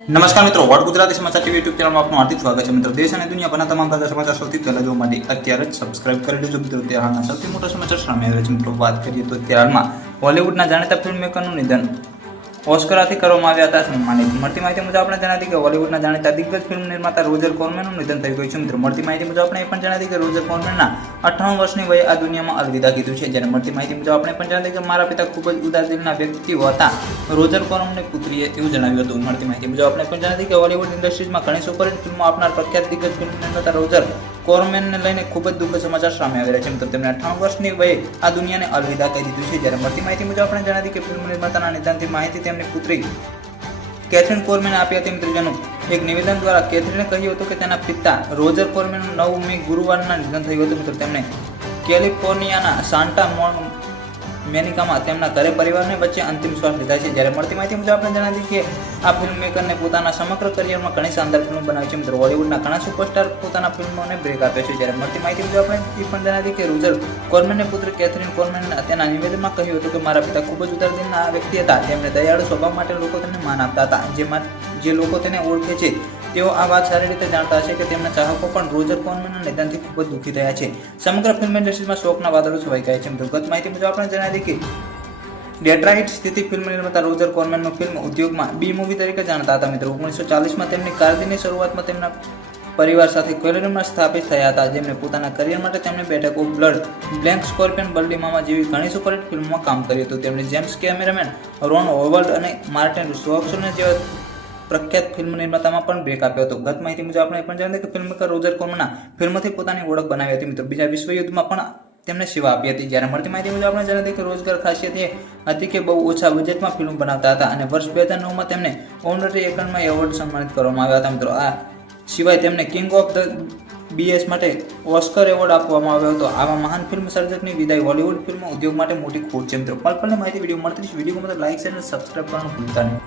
નમસ્કાર મિત્રો વર્ડ ગુજરાતી સમાચાર ટીવી યુટ્યુબ ચેનલમાં આપનું હાર્દિક સ્વાગત છે. મિત્રો, દેશ અને દુનિયાભરના તમામ તાજા સમાચાર સૌથી પહેલા જોવા માટે અત્યારે જ સબસ્ક્રાઇબ કરી લેજો. મિત્રો, ત્યારના સૌથી મોટા સમાચાર સામે આવે છે. મિત્રો, વાત કરીએ તો ત્યારમાં બોલિવૂડના જાણીતા ફિલ્મ મેકરનું નિધન ઓસ્કરાથી કરવામાં આવ્યા હતા સન્માનિત. મળતી માહિતી મુજબ આપણે જણાવી કે બોલિવૂડના જાણીતા દિગ્ગજ ફિલ્મ નિર્માતા રોજર કોર્મેનનું નિધન થઈ ગયું છે. મિત્રો, મળતી માહિતી મુજબ આપણે એ પણ જણાવી કે રોજર કોર્મેનના અઠ્ઠાણું વર્ષની વયે આ દુનિયામાં અલવિદા કીધું છે. જ્યારે મળતી માહિતી મુજબ આપણે પણ જણાવી કે મારા પિતા ખૂબ જ ઉદાર દિલના વ્યક્તિઓ હતા. રોજર કોર્મની પુત્રીએ એવું જણાવ્યું હતું. મળતી માહિતી મુજબ આપણે પણ જણાવી કે હોલિવૂડ ઇન્ડસ્ટ્રીઝમાં ઘણી સુપરહિટ ફિલ્મો આપનાર પ્રખ્યાત દિગ્ગજ ફિલ્મ નિર્માતા રોજર કોર્મેનને લઈને ખૂબ જ દુઃખદ સમાચાર સામે આવી રહ્યા છે. મિત્રો તેમને અઠાણું વર્ષની વયે આ દુનિયાને અલવિદા કહી દીધું છે. જ્યારે મળતી માહિતી મુજબ આપણે જણાવી કે ફિલ્મ નિર્માતાના નિધનથી માહિતી તેમની પુત્રી કેથરીન કોરમેન આપી હતી. મિત્રો એક નિવેદન દ્વારા કેથરીને કહ્યું હતું કે તેના પિતા રોજર કોરમેનનું નવ મે ગુરુવારના નિધન થયું હતું. મિત્રો, તેમણે કેલિફોર્નિયાના સાન્ટા મેનિકામાં તેમના ઘરે પરિવારને વચ્ચે અંતિમ શ્વાસ લીધા છે. જ્યારે મળતી માહિતી મુજબ આપણે જણાવી કે આ ફિલ્મ મેકરને પોતાના સમગ્ર કરિયરમાં ઘણી શાનદાર ફિલ્મો બનાવી છે. મિત્રો બોલિવૂડના ઘણા સુપરસ્ટાર પોતાના ફિલ્મોને બ્રેક આપ્યો છે. જ્યારે મળતી માહિતી મુજબ આપણે એ પણ જણાવી કે રોજર કોર્મેનને પુત્ર કેથરીન કોર્મેન તેના નિવેદનમાં કહ્યું હતું કે મારા પિતા ખૂબ જ ઉદાર દિનના વ્યક્તિ હતા. તેમણે દયાળુ સ્વભાવ માટે લોકો તેમને માન આપતા હતા. જે મા- જે લોકો તેને ઓળખે છે, તેઓ આ વાત સારી રીતે જાણતા હશે કે તેમના ચાહકો પણ રોજર કોનમેનના નિધનથી ખૂબ જ દુઃખી થયા છે. સમગ્ર ફિલ્મ ઇન્ડસ્ટ્રીમાં શોકના વાદળો છવાઈ ગયા છે. દુર્ગત માહિતી મુજબ આપણે જણાવી કે ડેટ્રાઇટ સ્થિતિ ફિલ્મ નિર્માતા રોજર કોર્મેનનું ફિલ્મ ઉદ્યોગમાં બી મૂવી તરીકે જાણતા હતા. મિત્રો ઓગણીસો ચાલીસમાં તેમની કારકિર્દીની શરૂઆતમાં તેમના પરિવાર સાથે કોલેરિયમમાં સ્થાપિત થયા હતા. જેમને પોતાના કરિયર માટે તેમણે બેઠકો બ્લડ, બ્લેન્ક સ્કોર્પિયન બલ્ડી જેવી ઘણી સુપરહિટ ફિલ્મોમાં કામ કર્યું હતું. તેમણે જેમ્સ કેમેરામેન રોન હોવર્ડ અને માર્ટિન સોક્સને જેવા પ્રખ્યાત ફિલ્મ નિર્માતામાં પણ બ્રેક આપ્યો હતો. ગત માહિતી મુજબ આપણે પણ જાણીએ કે ફિલ્મમેકર રોજર કોર્મના ફિલ્મથી પોતાની ઓળખ બનાવી હતી. મિત્રો, બીજા વિશ્વયુદ્ધમાં પણ તેમને સેવા આપી હતી. જ્યારે મળતી માહિતી મુજબ આપણે જણાવી કે રોજગાર ખાસિયત એ હતી કે બહુ ઓછા બજેટમાં ફિલ્મ બનાવતા હતા અને વર્ષ બે હજાર નવમાં તેમને ઓનરી એકાઉન્ટમાં એવોર્ડ સન્માનિત કરવામાં આવ્યા હતા. મિત્રો, આ સિવાય તેમને કિંગ ઓફ ધ બીએસ માટે ઓસ્કર એવોર્ડ આપવામાં આવ્યો હતો. આવા મહાન ફિલ્મ સર્જકની વિદાય હોલિવૂડ ફિલ્મ ઉદ્યોગ માટે મોટી ખોટ છે. મિત્રો પલ પલની માહિતી વીડિયો મળતી. વીડિયો મતલબ તો લાઈક શેર અને સબસ્ક્રાઈબ કરવાનું ભૂલતા નહીં.